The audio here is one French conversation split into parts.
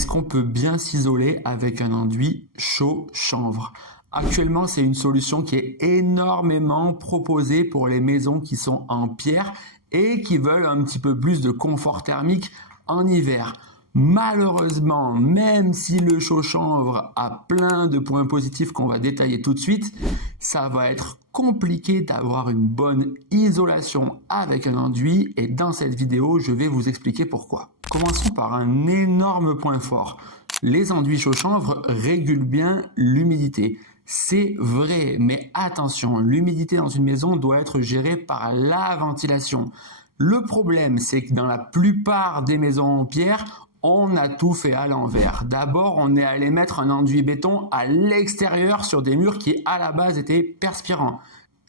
Est-ce qu'on peut bien s'isoler avec un enduit chaud chanvre? Actuellement, c'est une solution qui est énormément proposée pour les maisons qui sont en pierre et qui veulent un petit peu plus de confort thermique en hiver. Malheureusement, même si le chaud chanvre a plein de points positifs qu'on va détailler tout de suite, ça va être compliqué d'avoir une bonne isolation avec un enduit et dans cette vidéo, je vais vous expliquer pourquoi. Commençons par un énorme point fort. Les enduits chaud chanvre régulent bien l'humidité. C'est vrai, mais attention, l'humidité dans une maison doit être gérée par la ventilation. Le problème, c'est que dans la plupart des maisons en pierre, on a tout fait à l'envers. D'abord, on est allé mettre un enduit béton à l'extérieur sur des murs qui, à la base, étaient perspirants.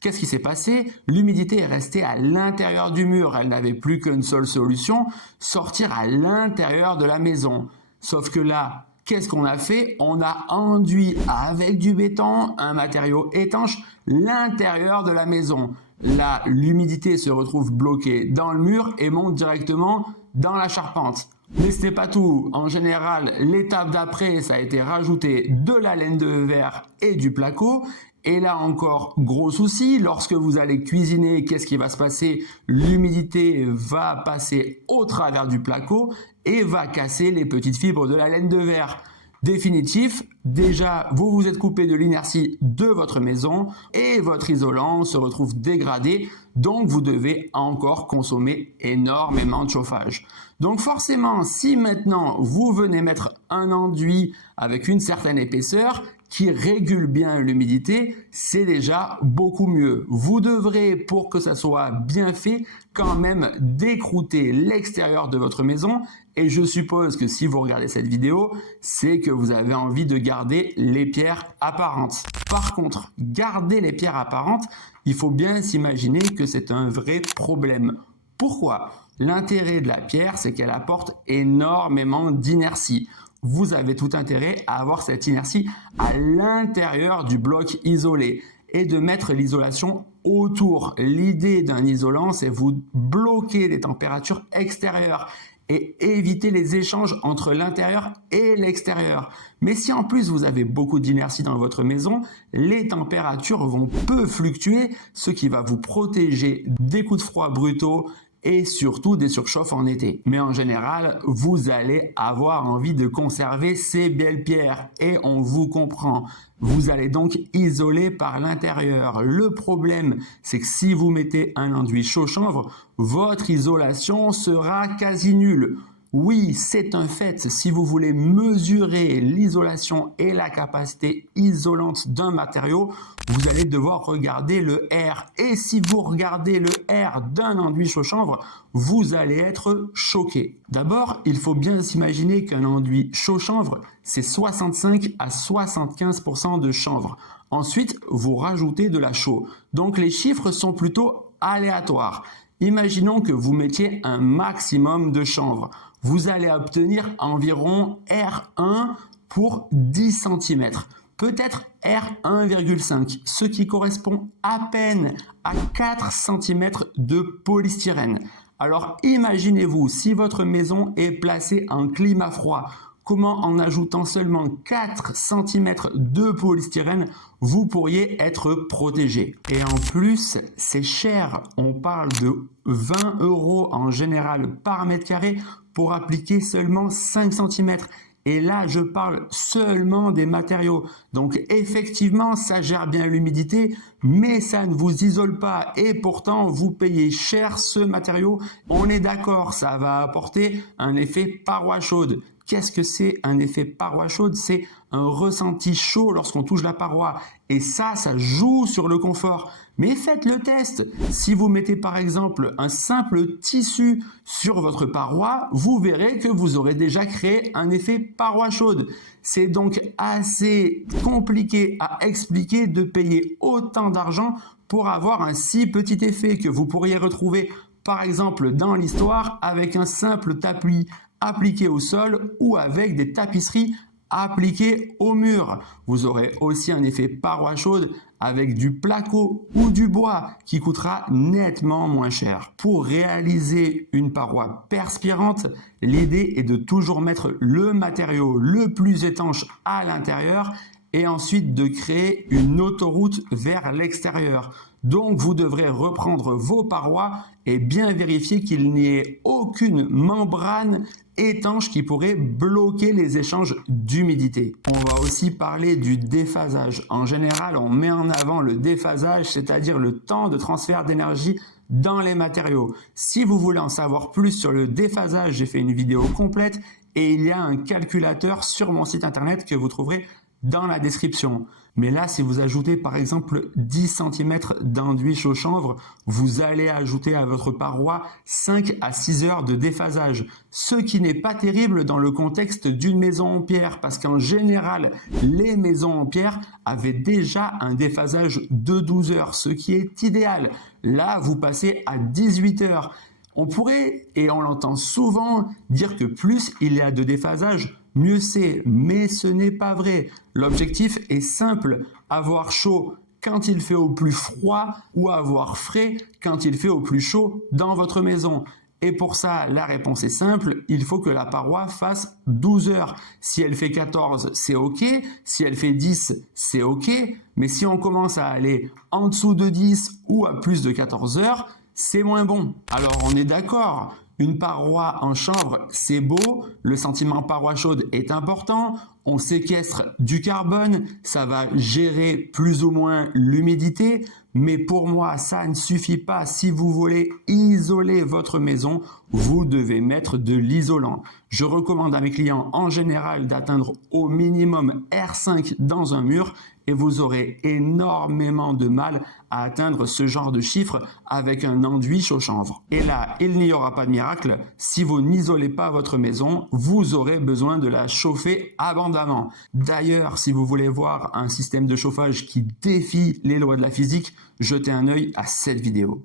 Qu'est-ce qui s'est passé? L'humidité est restée à l'intérieur du mur. Elle n'avait plus qu'une seule solution, sortir à l'intérieur de la maison. Sauf que là, qu'est-ce qu'on a fait? On a enduit avec du béton, un matériau étanche, l'intérieur de la maison. Là, l'humidité se retrouve bloquée dans le mur et monte directement dans la charpente. Mais ce n'est pas tout. En général, l'étape d'après, ça a été rajouter de la laine de verre et du placo. Et là encore, gros souci, lorsque vous allez cuisiner, qu'est-ce qui va se passer? L'humidité va passer au travers du placo et va casser les petites fibres de la laine de verre. Définitif, déjà vous vous êtes coupé de l'inertie de votre maison et votre isolant se retrouve dégradé, donc vous devez encore consommer énormément de chauffage. Donc forcément, si maintenant vous venez mettre un enduit avec une certaine épaisseur qui régule bien l'humidité, c'est déjà beaucoup mieux. Vous devrez, pour que ça soit bien fait, quand même décrouter l'extérieur de votre maison. Et je suppose que si vous regardez cette vidéo, c'est que vous avez envie de garder les pierres apparentes. Par contre, garder les pierres apparentes, il faut bien s'imaginer que c'est un vrai problème. Pourquoi? L'intérêt de la pierre, c'est qu'elle apporte énormément d'inertie. Vous avez tout intérêt à avoir cette inertie à l'intérieur du bloc isolé et de mettre l'isolation autour. L'idée d'un isolant, c'est vous bloquer les températures extérieures et éviter les échanges entre l'intérieur et l'extérieur. Mais si en plus vous avez beaucoup d'inertie dans votre maison, les températures vont peu fluctuer, ce qui va vous protéger des coups de froid brutaux et surtout des surchauffes en été. Mais en général, vous allez avoir envie de conserver ces belles pierres et on vous comprend. Vous allez donc isoler par l'intérieur. Le problème, c'est que si vous mettez un enduit chaud chanvre, votre isolation sera quasi nulle. Oui, c'est un fait. Si vous voulez mesurer l'isolation et la capacité isolante d'un matériau, vous allez devoir regarder le R. Et si vous regardez le R d'un enduit chaud chanvre, vous allez être choqué. D'abord, il faut bien s'imaginer qu'un enduit chaud chanvre, c'est 65 à 75% de chanvre. Ensuite, vous rajoutez de la chaux. Donc les chiffres sont plutôt aléatoires. Imaginons que vous mettiez un maximum de chanvre. Vous allez obtenir environ R1 pour 10 cm, peut-être R1,5, ce qui correspond à peine à 4 cm de polystyrène. Alors imaginez-vous, si votre maison est placée en climat froid, comment en ajoutant seulement 4 cm de polystyrène, vous pourriez être protégé. Et en plus, c'est cher. On parle de 20 € en général par mètre carré pour appliquer seulement 5 cm. Et là, je parle seulement des matériaux. Donc effectivement, ça gère bien l'humidité, mais ça ne vous isole pas. Et pourtant, vous payez cher ce matériau. On est d'accord, ça va apporter un effet paroi chaude. Qu'est-ce que c'est un effet paroi chaude? C'est un ressenti chaud lorsqu'on touche la paroi. Et ça joue sur le confort. Mais faites le test. Si vous mettez par exemple un simple tissu sur votre paroi, vous verrez que vous aurez déjà créé un effet paroi chaude. C'est donc assez compliqué à expliquer de payer autant d'argent pour avoir un si petit effet que vous pourriez retrouver par exemple dans l'histoire avec un simple tapis appliqué au sol ou avec des tapisseries appliqué au mur. Vous aurez aussi un effet paroi chaude avec du placo ou du bois qui coûtera nettement moins cher. Pour réaliser une paroi perspirante, l'idée est de toujours mettre le matériau le plus étanche à l'intérieur et ensuite de créer une autoroute vers l'extérieur. Donc vous devrez reprendre vos parois et bien vérifier qu'il n'y ait aucune membrane étanche qui pourrait bloquer les échanges d'humidité. On va aussi parler du déphasage. En général, on met en avant le déphasage, c'est-à-dire le temps de transfert d'énergie dans les matériaux. Si vous voulez en savoir plus sur le déphasage, j'ai fait une vidéo complète et il y a un calculateur sur mon site internet que vous trouverez dans la description. Mais là, si vous ajoutez par exemple 10 cm d'enduit chaud chanvre, vous allez ajouter à votre paroi 5 à 6 heures de déphasage. Ce qui n'est pas terrible dans le contexte d'une maison en pierre, parce qu'en général, les maisons en pierre avaient déjà un déphasage de 12 heures, ce qui est idéal. Là, vous passez à 18 heures. On pourrait, et on l'entend souvent, dire que plus il y a de déphasage, mieux c'est, mais ce n'est pas vrai. L'objectif est simple, avoir chaud quand il fait au plus froid ou avoir frais quand il fait au plus chaud dans votre maison. Et pour ça, la réponse est simple, il faut que la paroi fasse 12 heures. Si elle fait 14, c'est ok. Si elle fait 10, c'est ok. Mais si on commence à aller en dessous de 10 ou à plus de 14 heures, c'est moins bon. Alors on est d'accord, une paroi en chanvre, c'est beau, le sentiment paroi chaude est important, on séquestre du carbone, ça va gérer plus ou moins l'humidité, mais pour moi, ça ne suffit pas. Si vous voulez isoler votre maison, vous devez mettre de l'isolant. Je recommande à mes clients en général d'atteindre au minimum R5 dans un mur et vous aurez énormément de mal à atteindre ce genre de chiffre avec un enduit chaud chanvre. Et là, il n'y aura pas de miracle. Si vous n'isolez pas votre maison, vous aurez besoin de la chauffer abondamment. D'ailleurs, si vous voulez voir un système de chauffage qui défie les lois de la physique, jetez un œil à cette vidéo.